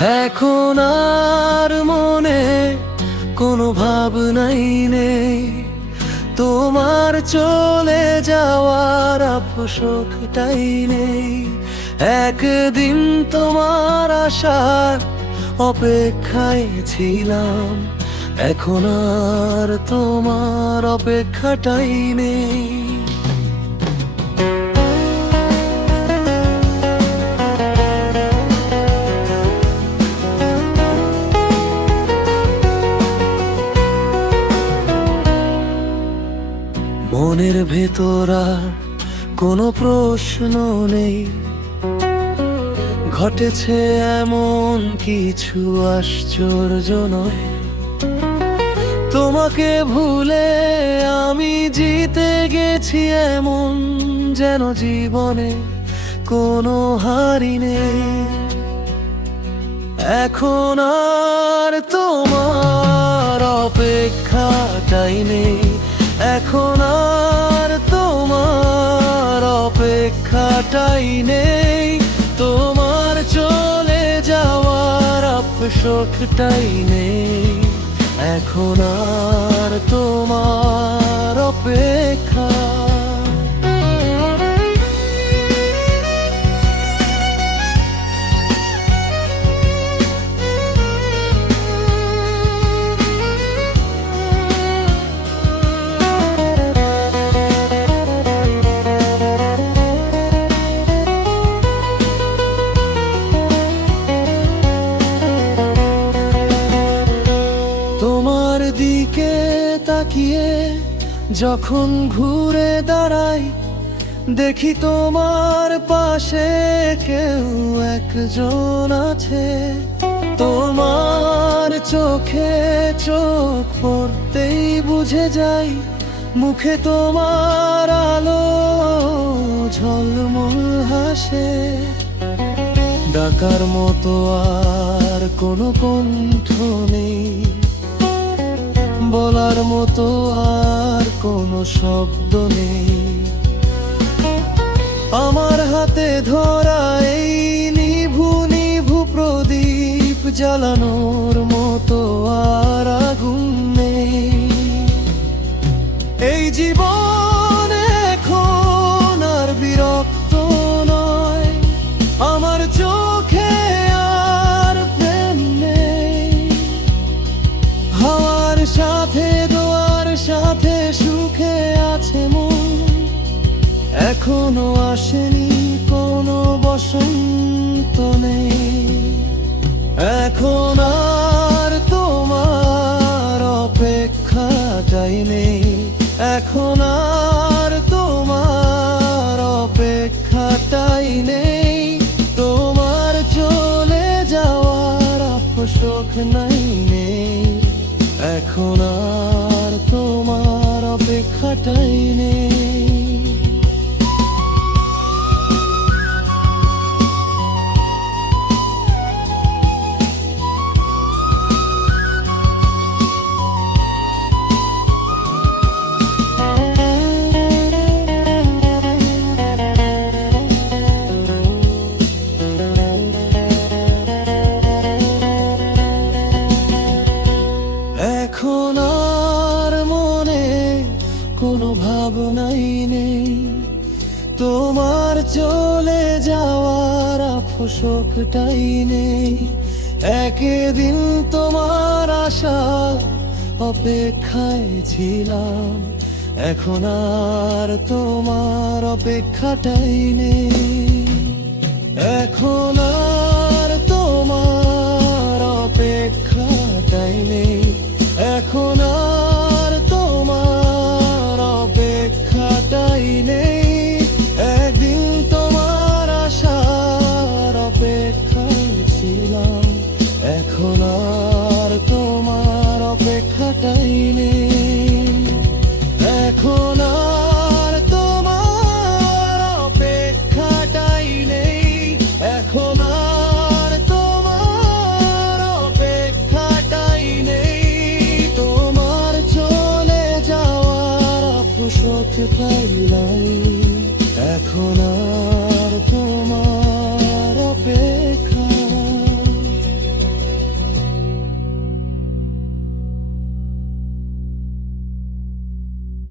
এখন আর মনে কোনো ভাবনাই নেই, তোমার চলে যাওয়ার আফসোসটাই নেই। একদিন তোমার আসার অপেক্ষায় ছিলাম, এখন আর তোমার অপেক্ষাটাই নেই। মনের ভেতর আর কোনো প্রশ্ন নেই, ঘটেছে এমন কিছু আশ্চর্য নয়। তোমাকে ভুলে আমি জিতে গেছি এমন, যেন জীবনে কোনো হারি নেই। এখন আর তোমার অপেক্ষাটাই নেই, এখন আর তোমার অপেক্ষাটাই নেই। তোমার চলে যাওয়ার আফসোসটাই নেই, এখন আর তোমার অপেক্ষা। তোমার দিকে তাকিয়ে যখন ঘুরে দাঁড়াই, দেখি তোমার পাশে কেউ একজন আছে। তোমার চোখে চোখ পড়তেই বুঝে যাই, মুখে তোমার আলো ঝলমল হাসে। ডাকার মতো আর কোনো কণ্ঠ নেই, বলার মতো আর কোনো শব্দ নেই। আমার হাতে ধরা এই নিভু নিভু প্রদীপ জ্বালানোর মতো আর আগুন নেই। এই জীবন এখন আর বিরক্ত নয়, আমার চোখে আর প্রেম নেই। হাওয়ার সাথে দোয়ার সাথে সুখে আছে মন, এখনো আসেনি কোনো বসন্ত নেই। এখন আর তোমার অপেক্ষাটাই নেই, এখন আর তোমার অপেক্ষাটাই নেই। তোমার চলে যাওয়ার আফসোস নাই নেই, এখন আর তোমার অপেক্ষাটাই নেই। এখন আর মনে কোনো ভাবনাই নেই, তোমার চলে যাওয়ার আফসোসটাই নেই। একদিন তোমার আশা অপেক্ষায় ছিলাম, এখন আর তোমার অপেক্ষাটাই নেই। এখন আর তোমার অপেক্ষাটাই নেই, এখন আর তোমার অপেক্ষাটাই নেই। একদিন তোমার আশার অপেক্ষায় ছিলাম, এখন আর তোমার অপেক্ষাটাই নেই। এখন আর তোমার অপেক্ষাটাই নেই, এখন আর তোমার অপেক্ষাটাই নেই। তোমার চলে যাওয়ার আফসোস পাইলাই।